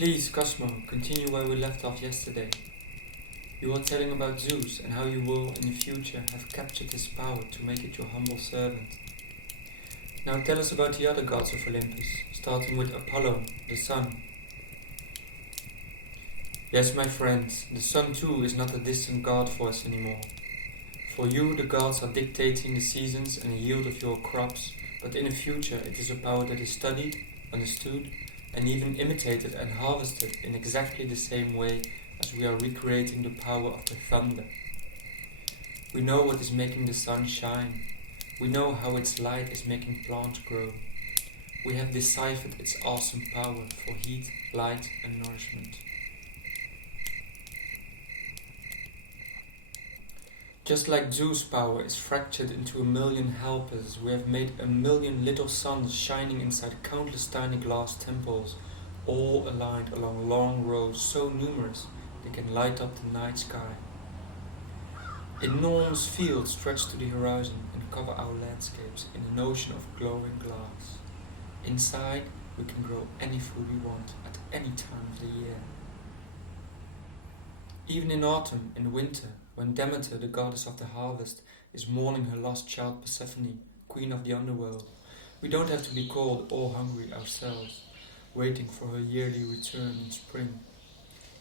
Please, Cosmo, continue where we left off yesterday. You were telling about Zeus and how you will, in the future, have captured his power to make it your humble servant. Now tell us about the other gods of Olympus, starting with Apollo, the sun. Yes, my friends, the sun too is not a distant god for us anymore. For you, the gods are dictating the seasons and the yield of your crops, but in the future it is a power that is studied, understood, and even imitated and harvested in exactly the same way as we are recreating the power of the thunder. We know what is making the sun shine. We know how its light is making plants grow. We have deciphered its awesome power for heat, light, and nourishment. Just like Zeus' power is fractured into a million helpers, we have made a million little suns shining inside countless tiny glass temples, all aligned along long rows so numerous they can light up the night sky. Enormous fields stretch to the horizon and cover our landscapes in an ocean of glowing glass. Inside, we can grow any food we want at any time of the year. Even in autumn and winter, when Demeter, the goddess of the harvest, is mourning her lost child Persephone, queen of the underworld, we don't have to be cold or hungry ourselves, waiting for her yearly return in spring.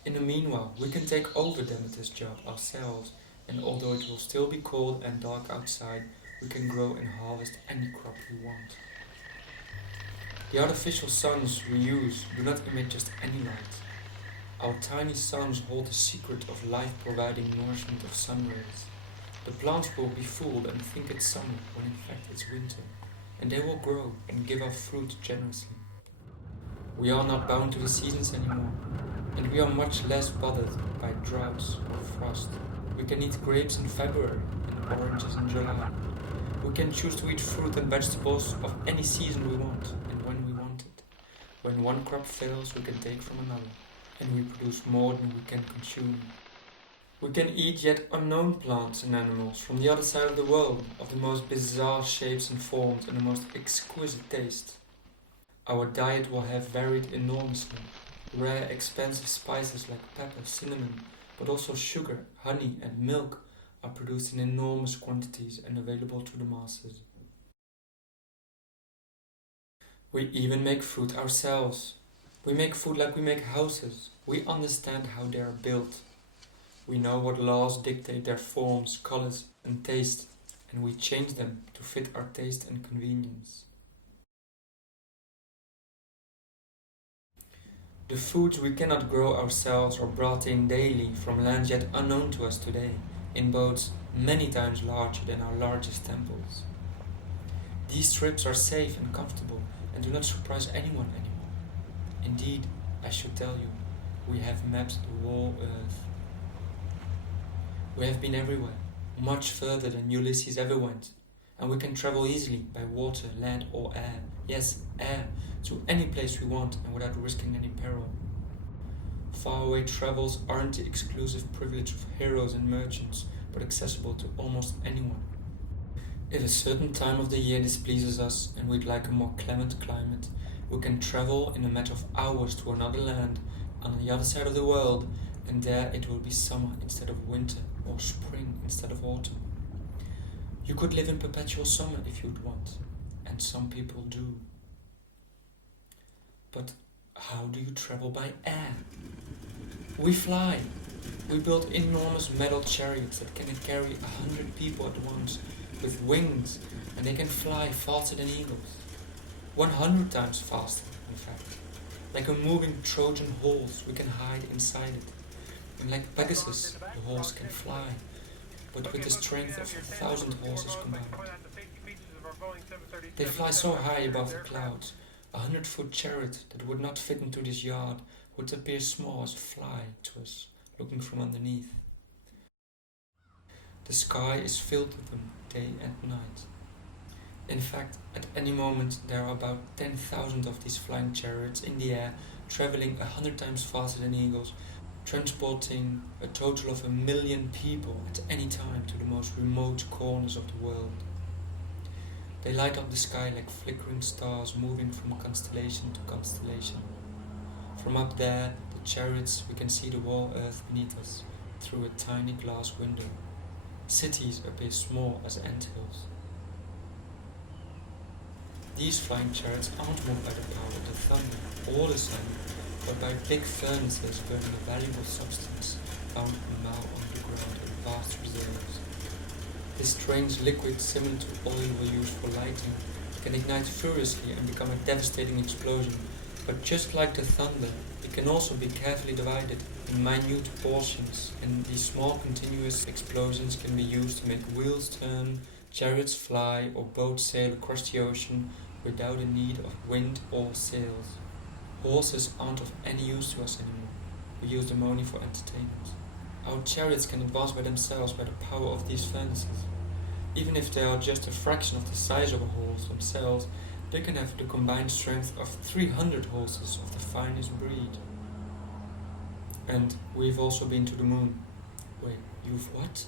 In the meanwhile, we can take over Demeter's job ourselves, and although it will still be cold and dark outside, we can grow and harvest any crop we want. The artificial suns we use do not emit just any light. Our tiny suns hold the secret of life-providing nourishment of sun rays. The plants will be fooled and think it's summer when in fact it's winter, and they will grow and give off fruit generously. We are not bound to the seasons anymore, and we are much less bothered by droughts or frost. We can eat grapes in February and oranges in July. We can choose to eat fruit and vegetables of any season we want and when we want it. When one crop fails, we can take from another, and we produce more than we can consume. We can eat yet unknown plants and animals from the other side of the world, of the most bizarre shapes and forms and the most exquisite taste. Our diet will have varied enormously. Rare, expensive spices like pepper, cinnamon, but also sugar, honey, and milk are produced in enormous quantities and available to the masses. We even make food ourselves. We make food like we make houses. We understand how they are built. We know what laws dictate their forms, colors, and taste, and we change them to fit our taste and convenience. The foods we cannot grow ourselves are brought in daily from lands yet unknown to us today, in boats many times larger than our largest temples. These trips are safe and comfortable and do not surprise anyone anymore. Indeed, I should tell you, we have mapped the whole earth. We have been everywhere, much further than Ulysses ever went, and we can travel easily by water, land, or air. Yes, air, to any place we want and without risking any peril. Faraway travels aren't the exclusive privilege of heroes and merchants, but accessible to almost anyone. If a certain time of the year displeases us and we'd like a more clement climate, we can travel in a matter of hours to another land on the other side of the world, and there it will be summer instead of winter, or spring instead of autumn. You could live in perpetual summer if you'd want, and some people do. But how do you travel by air? We fly. We build enormous metal chariots that can carry 100 people at once with wings, and they can fly faster than eagles. 100 times faster, in fact. Like a moving Trojan horse, we can hide inside it. And like Pegasus, the horse can fly, but with the strength of 1,000 horses combined. They fly so high above the clouds, 100-foot chariot that would not fit into this yard would appear small as a fly to us, looking from underneath. The sky is filled with them day and night. In fact, at any moment there are about 10,000 of these flying chariots in the air, traveling 100 times faster than eagles, transporting a total of 1 million people at any time to the most remote corners of the world. They light up the sky like flickering stars moving from constellation to constellation. From up there, the chariots, we can see the raw earth beneath us through a tiny glass window. Cities appear small as anthills. These flying chariots aren't moved by the power of the thunder or the sun, but by big furnaces burning a valuable substance found a mile underground in vast reserves. This strange liquid, similar to oil we use for lighting, can ignite furiously and become a devastating explosion, but just like the thunder, it can also be carefully divided in minute portions, and these small continuous explosions can be used to make wheels turn, chariots fly, or boats sail across the ocean without the need of wind or sails. Horses aren't of any use to us anymore. We use them only for entertainment. Our chariots can advance by themselves by the power of these furnaces. Even if they are just a fraction of the size of a horse themselves, they can have the combined strength of 300 horses of the finest breed. And we've also been to the moon. Wait, you've what?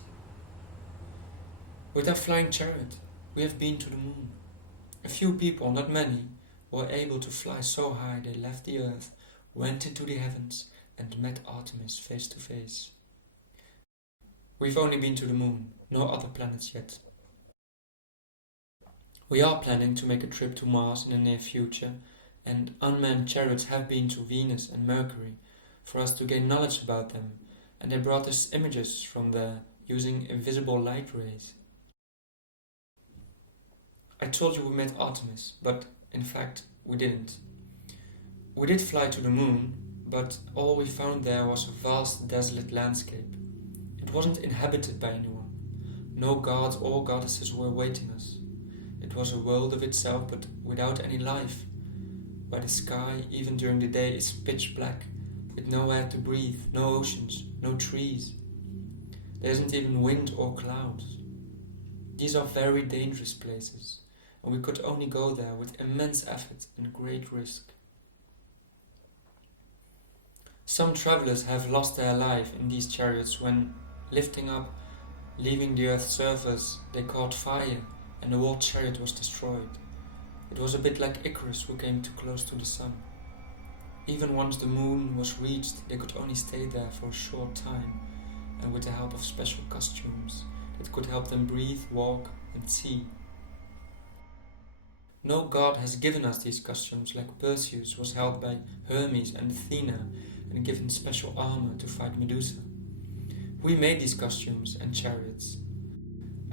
With our flying chariot, we have been to the moon. A few people, not many, were able to fly so high they left the earth, went into the heavens, and met Artemis face to face. We've only been to the moon, no other planets yet. We are planning to make a trip to Mars in the near future, and unmanned chariots have been to Venus and Mercury for us to gain knowledge about them, and they brought us images from there using invisible light rays. I told you we met Artemis, but in fact we didn't. We did fly to the moon, but all we found there was a vast desolate landscape. It wasn't inhabited by anyone. No gods or goddesses were awaiting us. It was a world of itself, but without any life, where the sky, even during the day, is pitch black, with no air to breathe, no oceans, no trees. There isn't even wind or clouds. These are very dangerous places, and we could only go there with immense effort and great risk. Some travelers have lost their life in these chariots when, lifting up, leaving the earth's surface, they caught fire and the whole chariot was destroyed. It was a bit like Icarus who came too close to the sun. Even once the moon was reached, they could only stay there for a short time, and with the help of special costumes that could help them breathe, walk, and see. No god has given us these costumes like Perseus was held by Hermes and Athena and given special armor to fight Medusa. We made these costumes and chariots.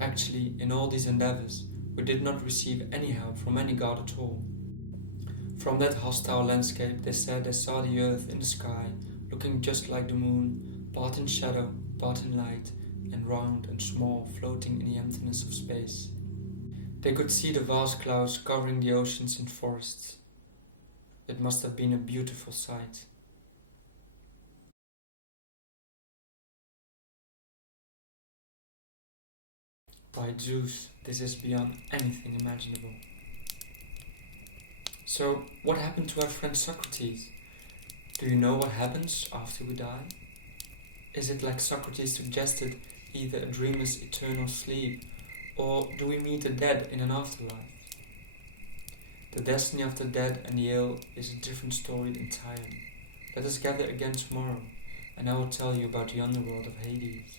Actually, in all these endeavors, we did not receive any help from any god at all. From that hostile landscape, they said they saw the earth in the sky, looking just like the moon, part in shadow, part in light, and round and small, floating in the emptiness of space. They could see the vast clouds covering the oceans and forests. It must have been a beautiful sight. By Zeus, this is beyond anything imaginable. So, what happened to our friend Socrates? Do you know what happens after we die? Is it like Socrates suggested, either a dreamless eternal sleep, or do we meet the dead in an afterlife? The destiny of the dead and the ill is a different story entirely. Let us gather again tomorrow, and I will tell you about the underworld of Hades.